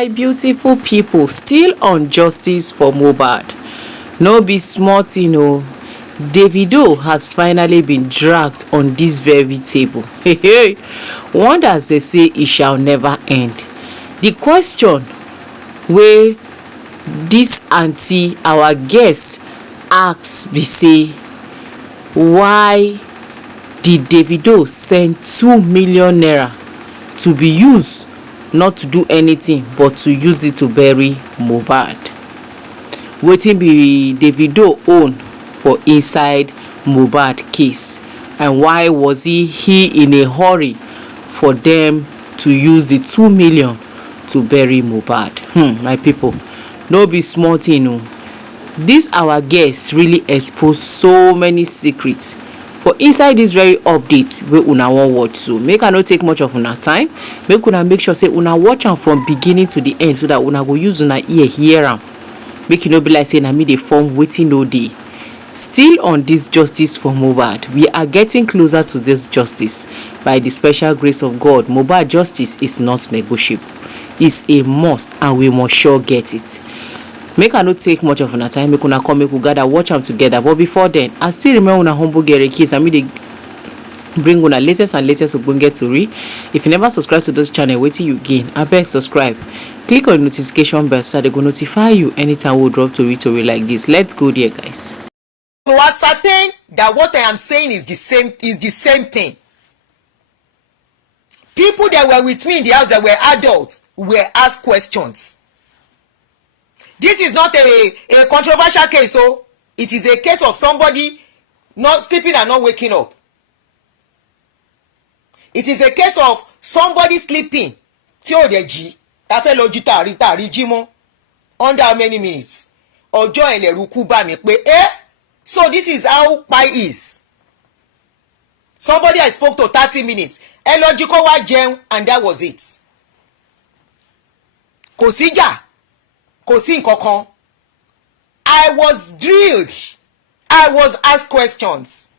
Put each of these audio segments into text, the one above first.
my beautiful people, still on justice for Mohbad. No be small thing o. Davido has finally been dragged on this very table. Hey, wonders they say it shall never end. The question wey this aunty, our guest, ask be say, why did Davido send 2 million naira to be used not to do anything but to use it to bury Mohbad? Wetin be Davido own for inside Mohbad case, and why was he in a hurry for them to use the 2 million to bury Mohbad? My people, no be small thing o. This our guest really expose so many secrets for inside this very update wey una wan watch. So make I no take much of una time. Make una make sure say una watch am from beginning to the end so that una go use una ear hear am. Make you no be like say na me dey form wetin no dey. Still on this justice for Mohbad, we are getting closer to this justice. By the special grace of God, Mohbad justice is not negotiable. It's a must and we must sure get it. Make I no take much of una time. Make una come, make we gather watch am together. But before then, I still remember una humble get a kiss and me dey bring una latest ogbonge tori. If you never subscribe to this channel, wetin you gain? Abeg subscribe. Click on the notification bell so they go notify you anytime we drop tori like this. Let's go there, guys. To ascertain that what I am saying is the same thing. People that were with me in the house that were adults were asked questions. This is not a controversial case, so it is a case of somebody not sleeping and not waking up. It is a case of somebody sleeping tí ó dẹ̀ jí tá fẹ́ lọ jí tàrí jí mọ́ under how many minutes. Ọjọ́ ẹlẹ́rù kú bá mi pé so this is how pi is. Somebody I spoke to 30 minutes. Ẹ lọ jí kó wá jẹun, and that was it. Kò sí jà, kò sí nǹkankan. I was drilled. I was asked questions.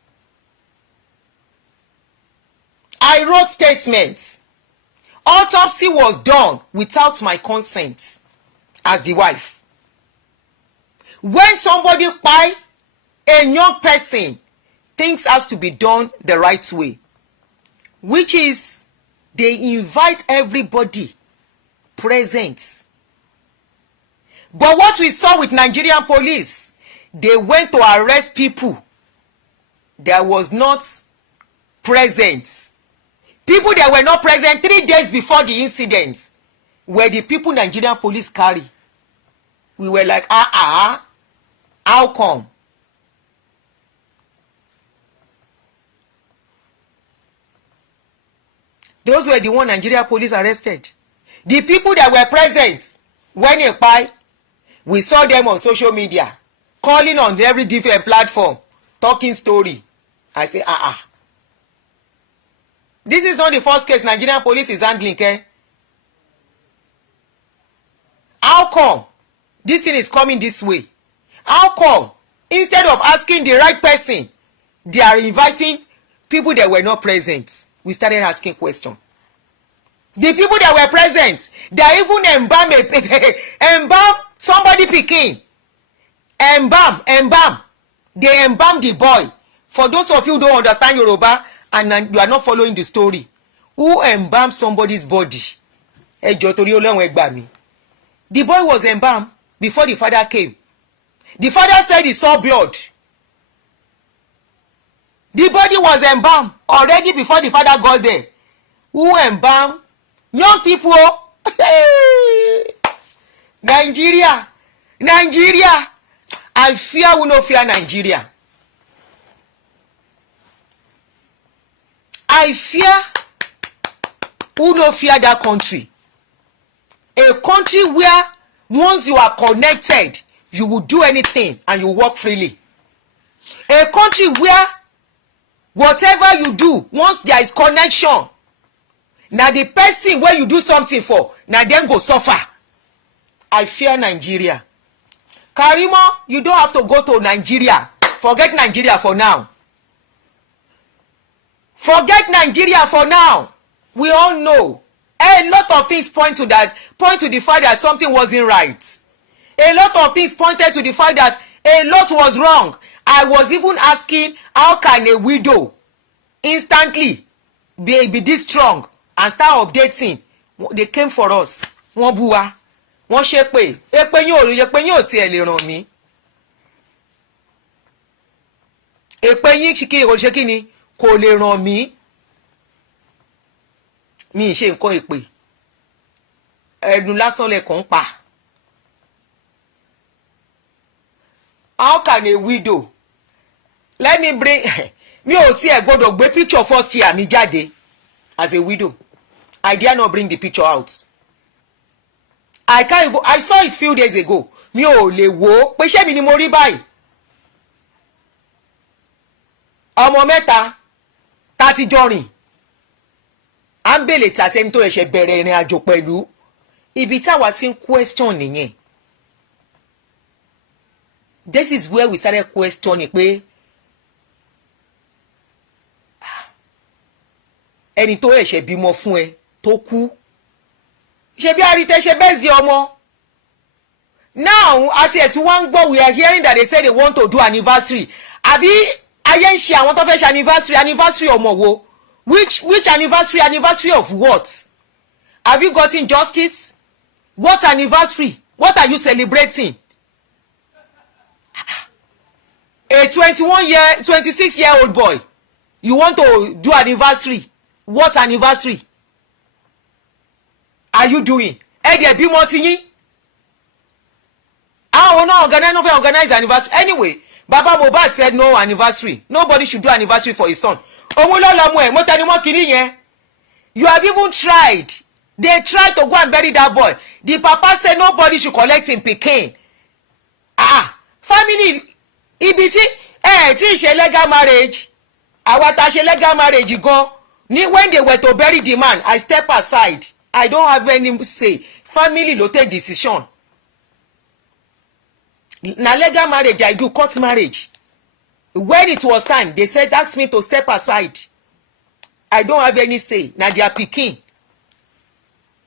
I wrote statements. Autopsy was done without my consent as the wife. When somebody kpai, a young person, things has to be done the right way, which is they invite everybody present. But what we saw with Nigerian police, they went to arrest people that was not present. People that were not present 3 days before the incident were the people Nigerian police carry. We were like, how come? Those were the one Nigerian police arrested. The people that were present when he kpai, we saw them on social media calling on every different platform, talking story. I say, this is not the first case Nigerian police is handling. How come this thing is coming this way? How come instead of asking the right person, they are inviting people that were not present? We started asking questions. The people that were present, they even embalm somebody picking. Embalm. They embalm the boy. For those of you who don't understand Yoruba and you are not following the story, who embalmed somebody's body? The boy was embalmed before the father came. The father said he saw blood. The body was embalmed already before the father got there. Who embalmed? Young people. Nigeria. I fear we no fear Nigeria. I fear we no fear that country. A country where once you are connected, you will do anything and you walk freely. A country where whatever you do, once there is connection, now the person where you do something for, now them go suffer. I fear Nigeria. Karimo, you don't have to go to Nigeria. Forget Nigeria for now. Forget Nigeria for now. We all know A lot of things point to the fact that something wasn't right. A lot of things pointed to the fact that a lot was wrong. I was even asking, how can a widow instantly be this strong and start updating? They came for us. Wọ́n bú wa, wọ́n ṣépè, èpè yín ò tiẹ̀ lè ràn mí. Èpè yín ṣe kí ni kò lè ràn mí. Mi ì ṣe nǹkan èpè. Ẹ̀dùn lásán lẹ̀kàn ń pa. How can a widow, let me bring, mi ò tiẹ̀ gbọ́dọ̀ gbé picture first year mi jáde as a widow. I dare not bring the picture out. I saw it few days ago. Mi ò lè wò pé ṣé mi ni mo rí báyìí. Ọmọ mẹ́ta tá ti jọ rìn. À ń bèlè tà sẹ́ni tó ẹ̀ṣẹ̀ bẹ̀rẹ̀ ìrìn àjò pẹ̀lú. Ibi táwa ti ń question nìyẹn. This is where we started questioning pé ẹni tó ẹ̀ṣẹ̀ bímọ fún ẹ tó kú. Ṣé bí àrítẹ́ ṣe bẹ́ẹ̀ sí ọmọ? Now àti ẹ̀ tí wọ́n ń gbọ́, we are hearing that they say they want to do anniversary. Àbí ayé ń ṣe àwọn tó fẹ́ ṣe anniversary ọmọ wo? Which anniversary of what? Have you gotten justice? What anniversary? What are you celebrating? A 26-year-old boy, you want to do anniversary? What anniversary are you doing? Ẹ dẹ̀ bímọ ti yín. Àwọn náà organize anniversary. Anyway, Baba Mohbad said no anniversary. Nobody should do anniversary for his son. Òun ló lọ mú ẹ, mo tẹnu mọ́ kinní yẹn. You have even tried. They tried to go and bury that boy. The papa said nobody should collect him pikin. Family ibi tí ṣe legal marriage. Àwa tá ṣe legal marriage gan. When they were to bury the man, I step aside. I don't have any say. Family ló take decision. Na legal marriage I do, court marriage. When it was time, they said ask me to step aside. I don't have any say. Na their pikin.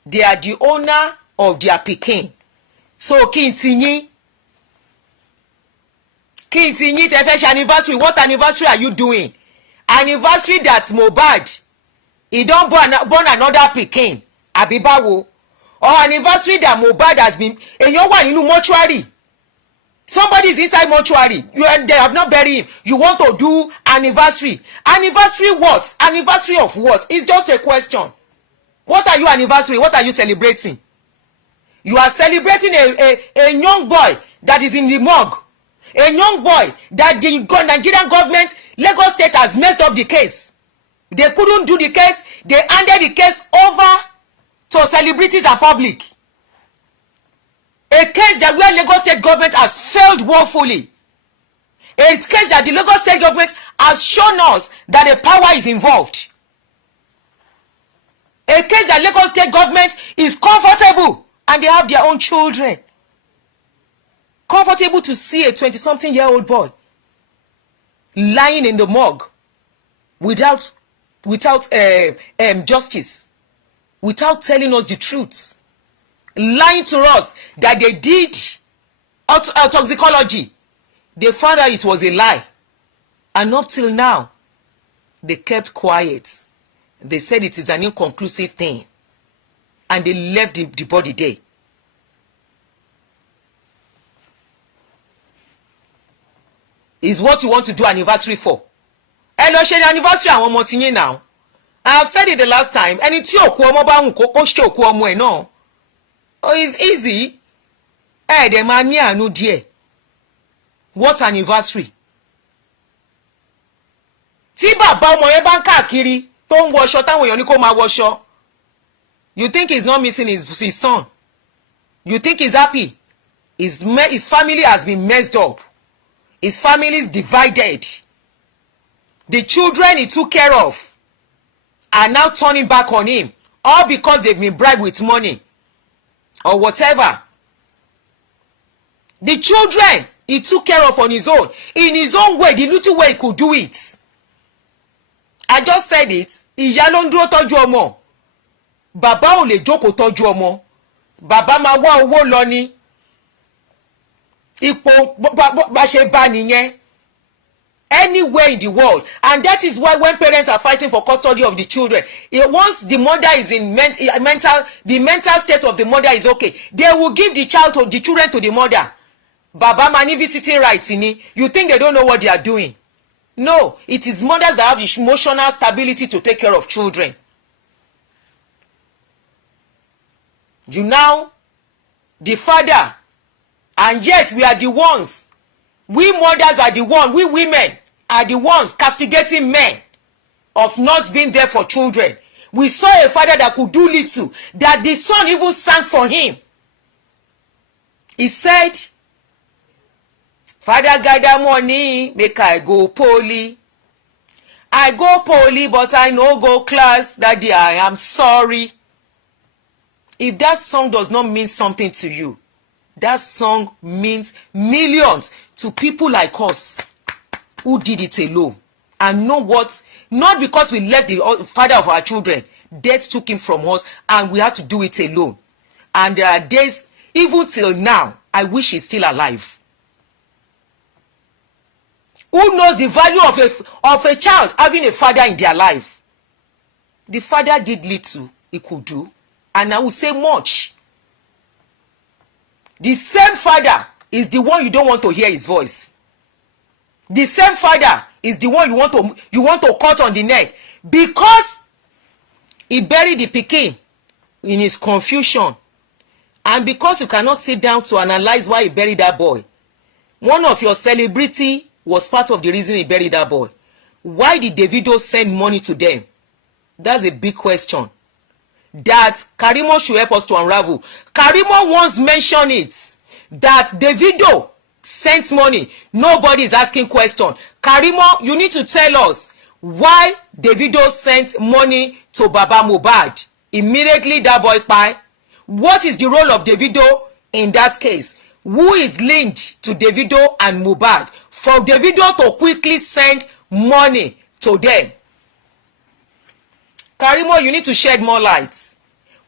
They are the owner of their pikin. So kí n ti yín tẹ́ fẹ́ ṣe anniversary. What anniversary are you doing? Anniversary that Mohbad he don born another pikin. Àbí báwo? Or anniversary that Mohbad has been èèyàn wà nínú mortuary. Somebody is inside mortuary. They have not buried him. You want to do anniversary? Anniversary what? Anniversary of what? It's just a question. What are you anniversary? What are you celebrating? You are celebrating a young boy that is in the morgue. A young boy that the Nigerian government, Lagos State has messed up the case. They couldn't do the case. They handed the case over to celebrities and public. A case that where Lagos State government has failed woefully. A case that the Lagos State government has shown us that the power is involved. A case that Lagos State government is comfortable and they have their own children. Comfortable to see a 20-something-year-old boy lying in the morgue without justice, without telling us the truth, lying to us that they did toxicology. They found out it was a lie, and up till now they kept quiet. They said it is an inconclusive thing, and they left the body there. Is what you want to do anniversary for? Ẹ lọ ṣe anniversary àwọn ọmọ tí yín now. I have said it the last time. Ẹni tí òkú ọmọ bá wùn kó ṣe òkú ọmọ ẹ̀ náà. Oh, it's easy. Dẹ̀ máa ní àánú díẹ̀. What anniversary? Tí bàbá ọmọ yẹn bá ń káàkiri tó ń wọṣọ táwọn èèyàn ní kó máa wọṣọ. You think he's not missing his son? You think he's happy? His family has been messed up. His family is divided. The children he took care of are now turning back on him, all because they've been bribed with money or whatever. The children he took care of on his own, in his own way, the little way he could do it. I just said it. Ìyá ló ń dúró tọ́jú ọmọ. bàbá ò lè jókòó tọ́jú ọmọ, bàbá máa wá owó lọ ní ipò bá ṣe bá nìyẹn anywhere in the world. And that is why when parents are fighting for custody of the children, once the mother is in the mental state of the mother is okay, they will give the children to the mother. Baba mani visiting rights ni. You think they don't know what they are doing? No, it is mothers that have the emotional stability to take care of children. You now, the father, and yet we are the ones. We mothers are the ones, we women are the ones castigating men of not being there for children. We saw a father that could do little, that the son even sang for him. He said, Father, gather money, make I go poly. I go poly, but I no go class. Daddy, I am sorry. If that song does not mean something to you, that song means millions to people like us who did it alone and know what, not because we left the father of our children, death took him from us and we had to do it alone. And there are days, even till now, I wish he's still alive. Who knows the value of a child having a father in their life? The father did little he could do, and I will say much. The same father is the one you don't want to hear his voice. The same father is the one you want to cut on the neck because he buried the pikin in his confusion, and because you cannot sit down to analyze why he buried that boy. One of your celebrity was part of the reason he buried that boy. Why did Davido send money to them? That's a big question that Karimo should help us to unravel. Karimo once mentioned it, that Davido sent money. Nobody is asking question. Karimo, you need to tell us why Davido sent money to Baba Mohbad. Immediately that boy kpai. What is the role of Davido in that case? Who is linked to Davido and Mohbad for Davido to quickly send money to them? Karimo, you need to shed more light.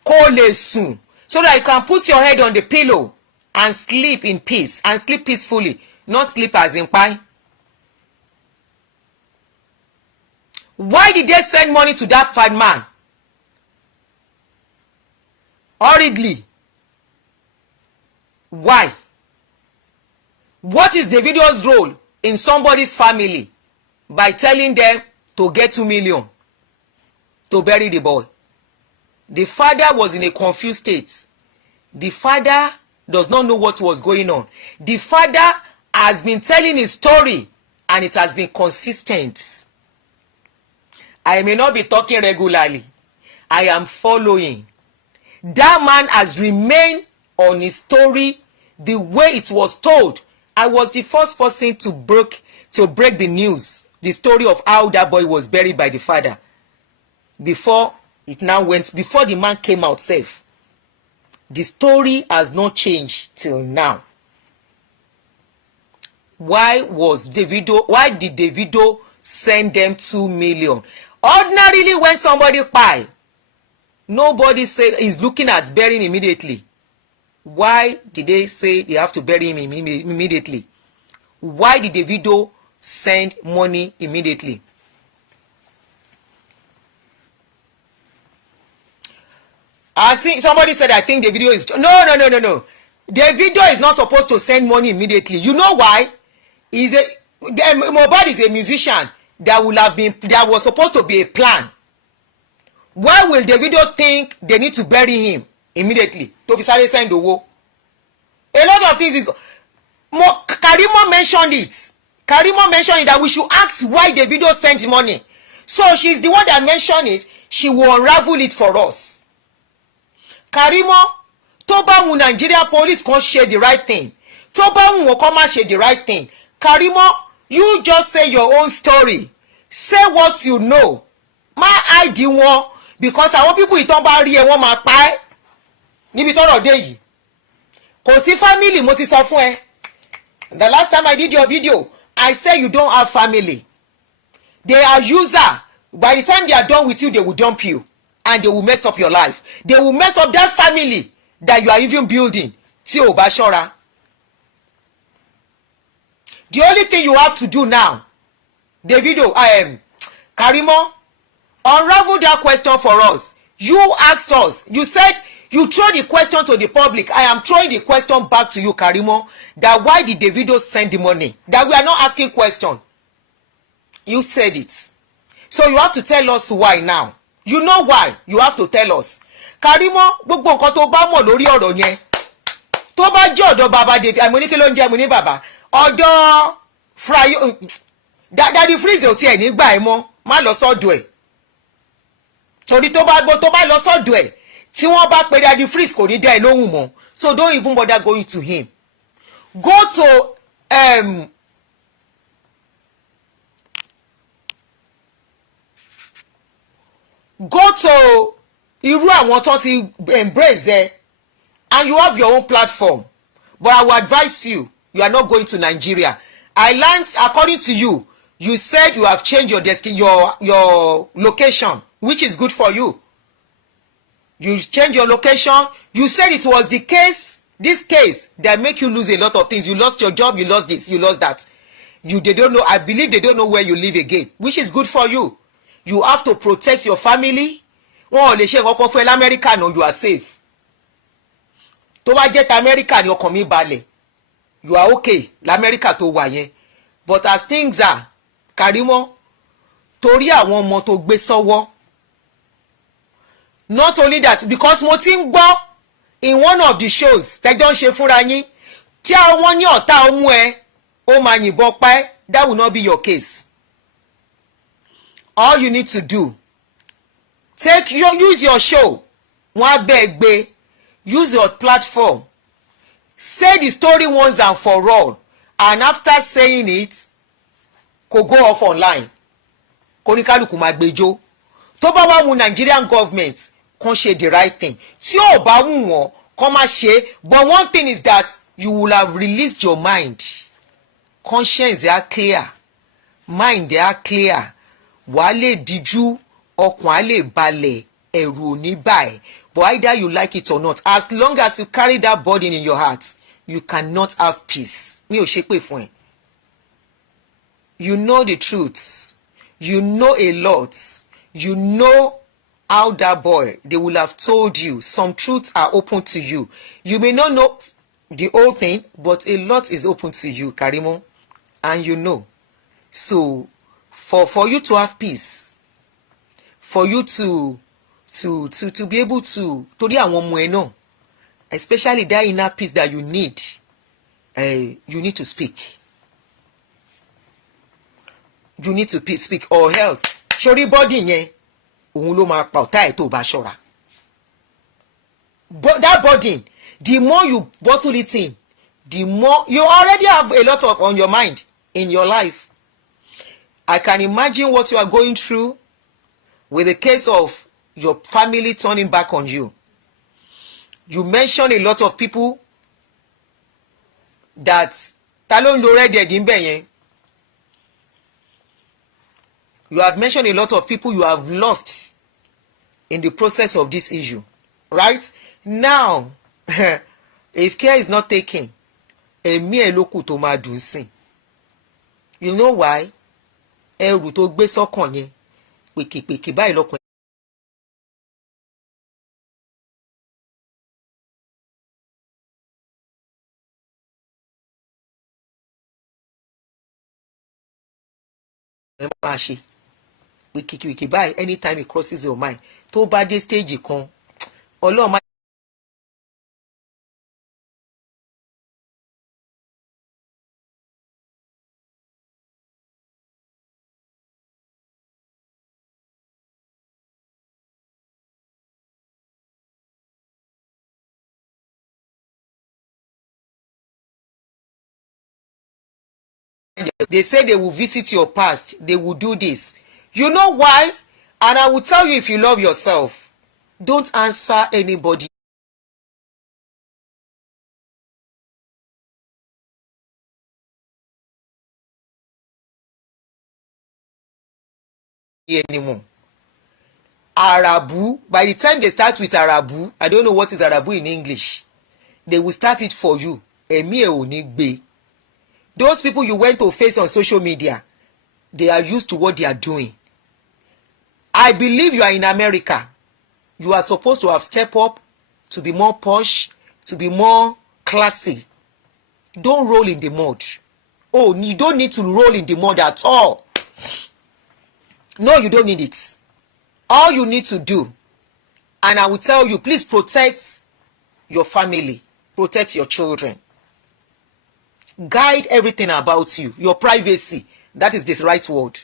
Kole soon, so that you can put your head on the pillow and sleep in peace and sleep peacefully, not sleep as in pie. Why did they send money to that fat man? Hurriedly. Why? What is Davido's role in somebody's family by telling them to get 2 million to bury the boy? The father was in a confused state. The father does not know what was going on. The father has been telling his story and it has been consistent. I may not be talking regularly. I am following. That man has remained on his story the way it was told. I was the first person to break the news, the story of how that boy was buried by the father. Before the man came out safe. The story has not changed till now. Why did Davido send them 2 million? Ordinarily, when somebody kpai, nobody say is looking at burying immediately. Why did they say they have to bury him immediately? Why did Davido send money immediately? I think somebody said, I think Davido is... No. Davido is not supposed to send money immediately. You know why? Mohbad is a musician that was supposed to be a plan. Why will Davido think they need to bury him immediately? To send the war. A lot of things is... Karimo mentioned it. Karimo mentioned it that we should ask why Davido sent money. So she's the one that mentioned it. She will unravel it for us. Karimo, tó bá wù Nigeria police kan ṣe the right thing. Tó bá wù wọ́n kan má ṣe the right thing. Karimo, you just say your own story. Say what you know. Má hide wọn because àwọn people ìtàn bá rí ẹ wọ́n máa pa ẹ́. Níbi tọ́rọ̀ dé yìí. Kò sí family mo ti sọ fún ẹ. The last time I did your video, I said you don't have family. They are user. By the time they are done with you, they will dump you. and they will mess up your life. They will mess up that family that you are even building. Tí o bá ṣọ́ra. The only thing you have to do now, Davido, Karimo, unravel that question for us. You asked us. You said you throw the question to the public. I am throwing the question back to you, Karimo, that why did Davido send the money? That we are not asking question. You said it. So you have to tell us why now. You know why. You have to tell us. Karimo, gbogbo nǹkan tó bá mọ̀ lórí ọ̀rọ̀ yẹn. Tó bá jẹ́ ọ̀dọ̀ bàbá David, àmọ́ ní kí ló ń jẹ́ mo ní bàbá. Ọ̀dọ̀ Frayo Daddy Freeze ò tiẹ̀ nígbà ẹ̀ mọ́. Má lọ sọ́dọ̀ ẹ̀. Torí tó bá lọ sọ́dọ̀ ẹ̀ tí wọ́n bá pe Daddy Freeze kò ní dá ẹ lóhùn mọ́. So don't even bother going to him. Go to irú àwọn tó ti embrace ẹ, and you have your own platform. But I will advise you, you are not going to Nigeria. I learned, according to you, you said you have changed your location, which is good for you. You changed your location. You said it was this case that make you lose a lot of things. You lost your job, you lost this, you lost that. They don't know, I believe they don't know where you live again, which is good for you. You have to protect your family. Wọn ò lè ṣe nǹkan kan fún ẹ l'Amẹ́ríkà náà, you are safe. Tó bá jẹ́ t'Amẹ́ríkà ni ọkàn mi balẹ̀. You are okay l'Amẹ́ríkà tó wà yẹn. But as things are, Karimo, torí àwọn ọmọ tó gbé sọ́wọ́. Not only that, because mo ti ń gbọ́ in one of the shows tẹ́jọ́ ń ṣe fúnra yín, tí àwọn ní ọ̀tá ọmú ẹ, ó máa yìnbọn pa ẹ́, that will not be your case. All you need to do, use your show, wọ́n á bẹ́ẹ̀ gbé, use your platform, say the story once and for all, and after saying it, kò go off online, kò ní kálukú máa gbẹjọ́. Tó bá wá mú Nigerian government kàn ṣe the right thing, tí ò bá wù wọ́n kàn má ṣe. But one thing is that you will have released your mind. Conscience are clear, mind they are clear. Wàá lè díjú, ọkàn á lè balẹ̀, ẹ̀rù ò ní bà ẹ́. But either you like it or not, as long as you carry that burden in your heart, you cannot have peace. Mi ò ṣépè fún ẹ. You know the truth. You know a lot. You know how that boy, they will have told you. Some truths are open to you. You may not know the whole thing, but a lot is open to you, Karimo. And you know. So, for you to have peace, for you to be able to torí àwọn ọmọ ẹ náà, especially that inner peace that you need to speak. You need to speak, or else sórí body yẹn òun ló máa pa ọ̀tá ẹ̀ tó bá ṣọ́ra. But that burden, the more you bottle it in, the more you already have a lot of on your mind in your life. I can imagine what you are going through with the case of your family turning back on you. You mentioned a lot of people that ta ló ń lo red dead níbẹ̀ yẹn. You have mentioned a lot of people you have lost in the process of this issue, right? Now, if care is not taken, ẹ̀mí ẹ̀ ló kù tó máa dùn sí. You know why? Ẹrù tó gbé sọ́kàn yẹn, pèkìpèkì báyìí lọ́kàn ẹ̀ máa ṣe. Pèkìpèkì báyìí anytime it crosses your mind. Tó bá dé stage kan, Ọlọ́run máa they say they will visit your past, they will do this. You know why? And I will tell you, if you love yourself, don't answer anybody anymore. Arabu. By the time they start with Arabu, I don't know what is Arabu in English. They will start it for you. Ẹ̀mí ẹ̀ ò ní gbé. Those people you went to face on social media, they are used to what they are doing. I believe you are in America. You are supposed to have stepped up to be more posh, to be more classy. Don't roll in the mud. Oh, you don't need to roll in the mud at all. No, you don't need it. All you need to do, and I will tell you, please protect your family, protect your children. Guide everything about you, your privacy. That is the right word.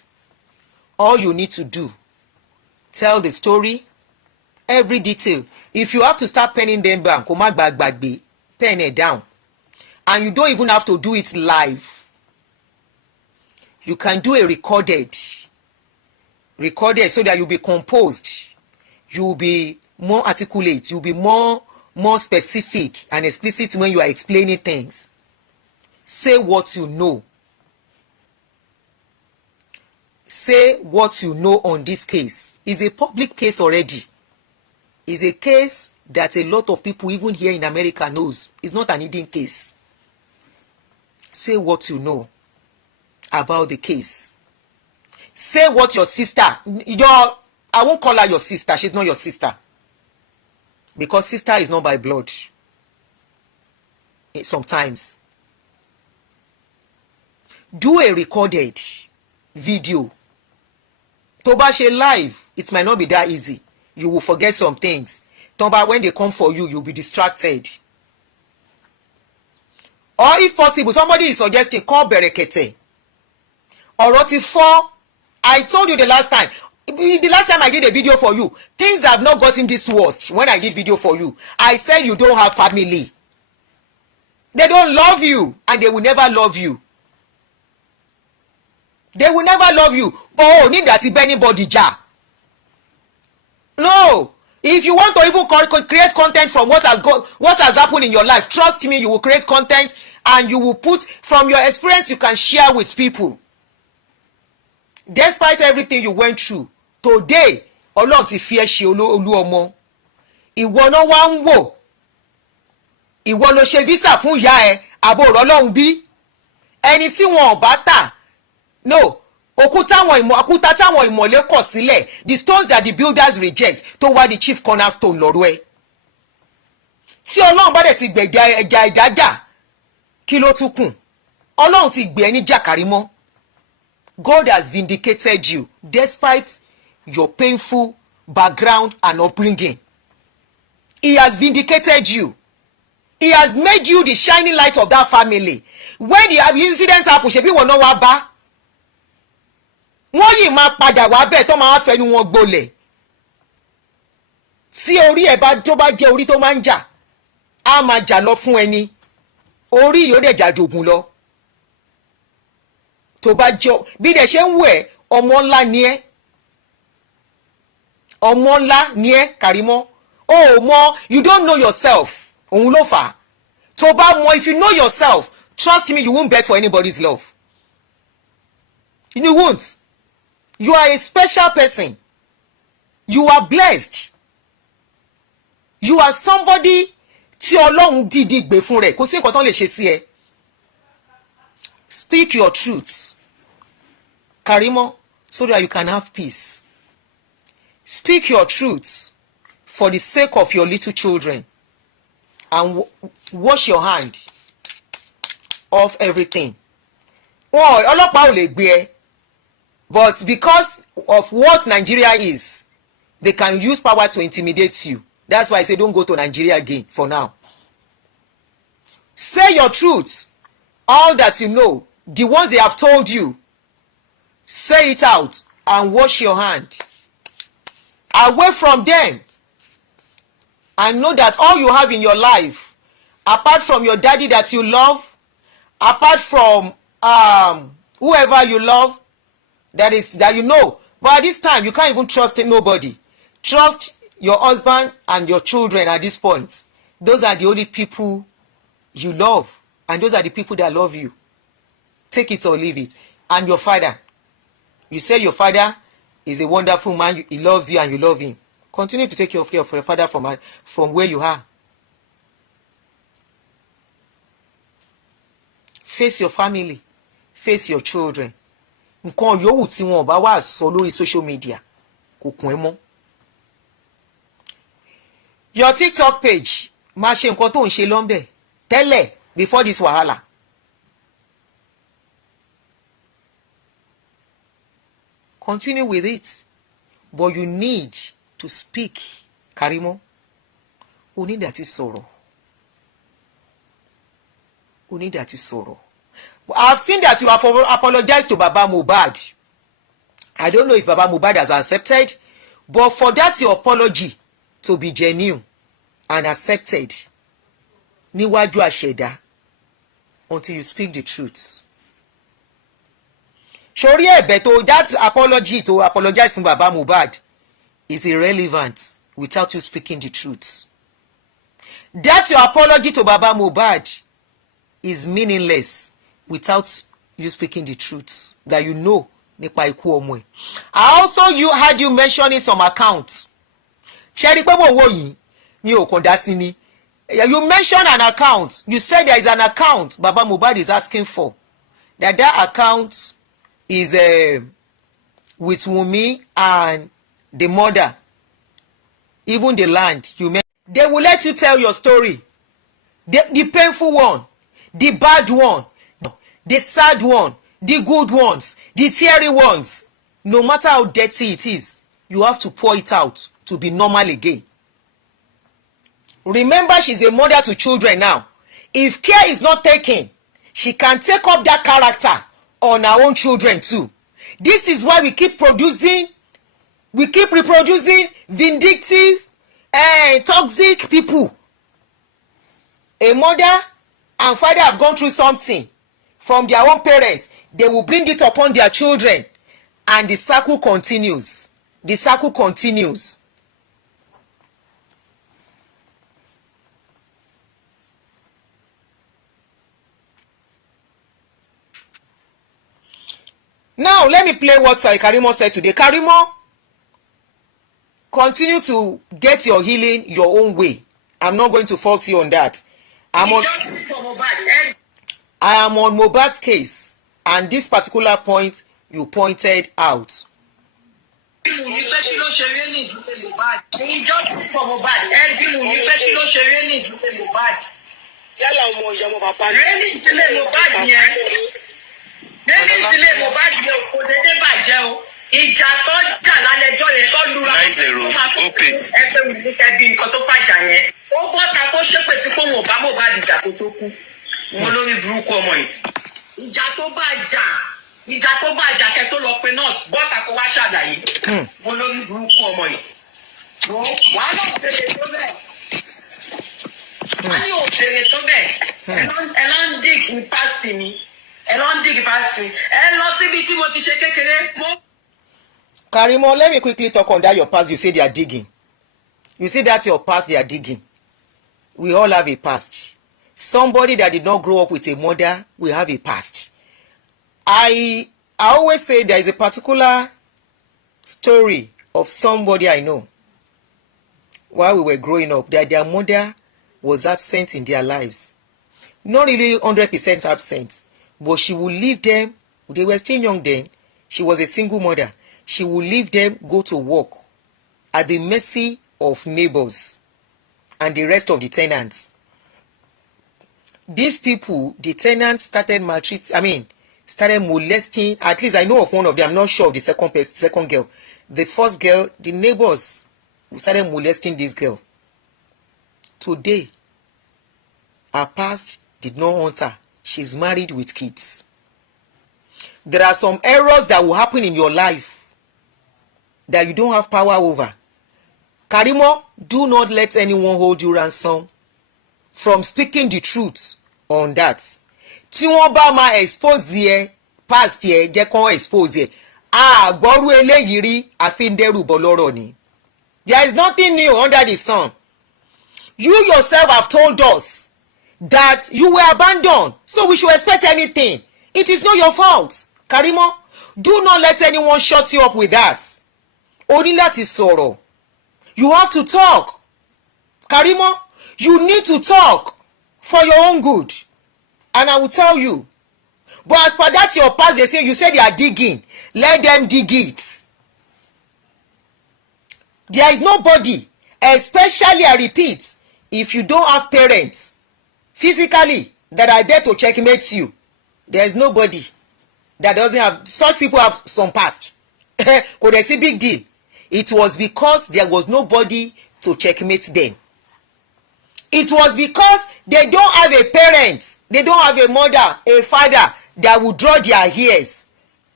All you need to do, tell the story, every detail. If you have to start penning them down, pen it down. And you don't even have to do it live. You can do a recorded so that you'll be composed. You'll be more articulate. You'll be more specific and explicit when you are explaining things. Say what you know. Say what you know on this case. It's a public case already. It's a case that a lot of people, even here in America, knows. It's not an hidden case. Say what you know about the case. Say what your sister, I won't call her your sister. She's not your sister. Because sister is not by blood. Sometimes. Do a recorded video. Tó bá ṣe live, it might not be that easy. You will forget some things. When they come for you, you'll be distracted. Or if possible, somebody is suggesting, call Berekete. Ọ̀rọ̀ ti fọ́. I told you the last time I did a video for you, things have not gotten this worst. When I did video for you, I said you don't have family. They don't love you, and they will never love you. They will never love you. But need that if anybody ja. No. If you want to even create content from what has happened in your life, trust me, you will create content and you will put from your experience you can share with people. Despite everything you went through, today, Ọlọ́run ti fi ẹ́ ṣe olú ọmọ. Ìwọ náà wá ń wò. Ìwọ ló ṣe visa fún ìyá ẹ, àbò Ọlọ́run bí. Ẹni tí wọn ò bá tà. No. Òkúta táwọn ìmọ̀lé kọ̀ sílẹ̀, the stones that the builders reject, tó wá the chief cornerstone lọ́rọ̀ ẹ. Tí Ọlọ́run bá dẹ̀ ti gbẹ̀dẹ̀ ẹja ìjájà, kí ló tún kù? Ọlọ́run ti gbé ẹ ní jàkàrí. God has vindicated you despite your painful background and upbringing. He has vindicated you. He has made you the shining light of that family. When the incident happened, ṣebí wọ́n náà wá bá. Wọ́n yìí máa padà wá bẹ́ẹ̀ tó máa fẹnu wọn gbolẹ̀. Tí orí ẹ̀ tó bá jẹ́ orí tó máa ń jà, á máa jà lọ fún ẹni. Orí yóò dẹ̀ jà jògùn lọ. Tó bá jọ bí dẹ̀ ṣe ń wò ẹ́, ọmọ ńlá ni ẹ́. Ọmọ ńlá ni ẹ́, Kàrímọ́. Oh, mọ, you don't know yourself. Òun ló fà á. Tó bá mọ, if you know yourself, trust me, you won't beg for anybody's love. You won't. You are a special person. You are blessed. You are somebody tí Ọlọ́run dìdí gbé fún rẹ̀. Kò sí nǹkan tán lè ṣe sí ẹ. Speak your truth. Karimo, so that you can have peace. Speak your truth for the sake of your little children. And wash your hand off everything. Oh, ọlọ́pàá ò lè gbé ẹ. But because of what Nigeria is, they can use power to intimidate you. That's why I say don't go to Nigeria again for now. Say your truth. All that you know, the ones they have told you, say it out and wash your hand away from them. And know that all you have in your life, apart from your daddy that you love, apart from whoever you love, that you know, but at this time you can't even trust nobody. Trust your husband and your children at this point. Those are the only people you love, and those are the people that love you. Take it or leave it. And your father, you say your father is a wonderful man, he loves you and you love him. Continue to take care of your father from where you are. Face your family. Face your children. Nǹkan yòówù tí wọn bá wá sọ lórí social media kò kún ẹ mọ́. Your TikTok page máa ṣe nǹkan tó ń ṣe lọ́nbẹ̀ tẹ́lẹ̀ before this wahala. Continue with it, but you need to speak. Karimo, o ní láti sọ̀rọ̀. O ní láti sọ̀rọ̀. I've seen that you have apologized to Baba Mohbad. I don't know if Baba Mohbad has accepted, but for that your apology to be genuine and accepted, níwájú àṣẹ̀dá, until you speak the truth. Sori ẹ̀bẹ̀ tó that apology to apologize to Baba Mohbad is irrelevant without you speaking the truth. That your apology to Baba Mohbad is meaningless without you speaking the truth that you know nípa ikú ọmọ ẹ̀. I also heard you mentioning some accounts. Ṣé rí pé mo wò yìí mi ò kàn dá sí ni. You mentioned an account. You said there is an account Baba Mohbad is asking for. That account is with Wunmi and the mother, even the land. They will let you tell your story. The painful one, the bad one, the sad one, the good ones, the teary ones. No matter how dirty it is, you have to pour it out to be normal again. Remember, she's a mother to children now. If care is not taken, she can take up that character on her own children too. This is why we keep reproducing vindictive and toxic people. A mother and father have gone through something from their own parents. They will bring it upon their children, and the circle continues. The circle continues. Now, let me play what Karimo said today. Karimo, continue to get your healing your own way. I'm not going to fault you on that. I am on Mohbad's case, and this particular point you pointed out. Lẹ́yìn ìsílẹ̀ Mohbad yẹn kò dédé bàjẹ́ o. Ìjà tó jà lálẹ́jọ́ yẹn tó lura ẹgbẹ́ wùdí kẹ́bí nǹkan tó fàjà yẹn. Ó bọ́ta kó ṣépè sí pé òun ò bá Mohbad ìjà tó tó kú. Wọ́n lórí burúkú ọmọ yìí. Ìjà tó bàjà kẹ́ tó lọ pe nọ́ọ̀sì bọ́ta kó wá ṣàlàyé. Wọ́n lórí burúkú ọmọ yìí. Wàá náà bèrè tó bẹ́ẹ̀. Wọ́n ní òbèrè tó bẹ́ẹ̀. Ẹ lọ ń dìg ní pásítì mi. Karimo, let me quickly talk on that your past. You say they are digging. You see that your past they are digging. We all have a past. Somebody that did not grow up with a mother will have a past. I always say there is a particular story of somebody I know while we were growing up that their mother was absent in their lives. Not really 100% absent. But she would leave them. They were still young then. She was a single mother. She would leave them, go to work at the mercy of neighbors and the rest of the tenants. These people, the tenants started molesting. At least I know of one of them. I'm not sure of the second girl. The first girl, the neighbors started molesting this girl. Today, her past did not haunt her. She's married with kids. There are some errors that will happen in your life that you don't have power over. Karimo, do not let anyone hold you ransom from speaking the truth on that. Tí wọ́n bá máa expose yẹ past yẹ jẹ́ kán expose yẹ. Àgbọ́rú eléyìí rí àfíndẹ́rù bọ́ lọ́rọ̀ ni. There is nothing new under the sun. You yourself have told us that you were abandoned, so we should expect anything. It is not your fault. Karimo, do not let anyone shut you up with that. O ní láti sọ̀rọ̀. You have to talk. Karimo, you need to talk for your own good. And I will tell you. But as for that your past, they say, you said they are digging. Let them dig it. There is nobody, especially, I repeat, if you don't have parents physically that are there to checkmate you, there is nobody that doesn't have. Such people have some past. Could I see big deal? It was because there was nobody to checkmate them. It was because they don't have a parent, they don't have a mother, a father that will draw their ears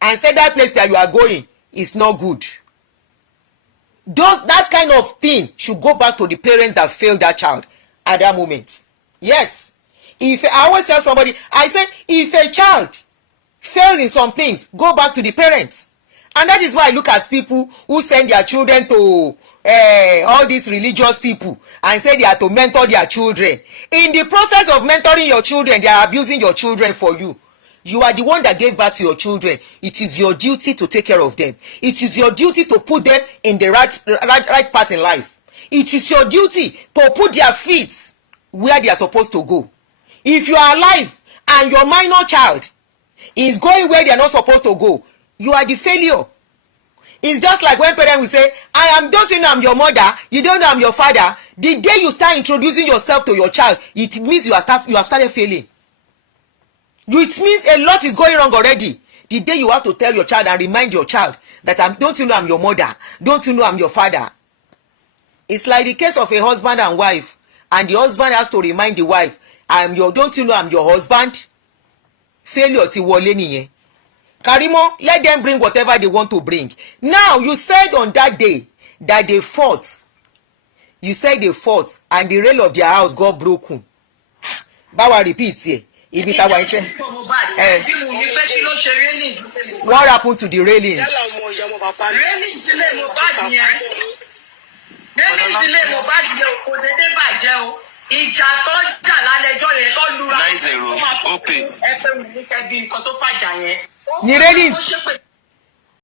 and say that place that you are going is not good. That kind of thing should go back to the parents that failed that child at that moment. Yes. If I always tell somebody, I say, if a child fails in some things, go back to the parents. And that is why I look at people who send their children to all these religious people and say they are to mentor their children. In the process of mentoring your children, they are abusing your children for you. You are the one that gave birth to your children. It is your duty to take care of them. It is your duty to put them in the right path in life. It is your duty to put their feet where they are supposed to go. If you are alive and your minor child is going where they are not supposed to go, you are the failure. It's just like when parents will say, don't you know I'm your mother? You don't know I'm your father? The day you start introducing yourself to your child, it means you have started failing. It means a lot is going wrong already. The day you have to tell your child and remind your child that don't you know I'm your mother? Don't you know I'm your father? It's like the case of a husband and wife, and the husband has to remind the wife, don't you know I'm your husband? Failure ti wọlé nìyẹn. Karimo, let them bring whatever they want to bring. Now, you said on that day that they fought. You said they fought and the rail of their house got broken. Bawa repeat here. What happened to the railings? Ìjà tó jà lálẹ́jọ́ yẹn tó lura 90 open. ẹ pé mo ní kẹ́ bí nǹkan tó fàjà yẹn. Ní railings.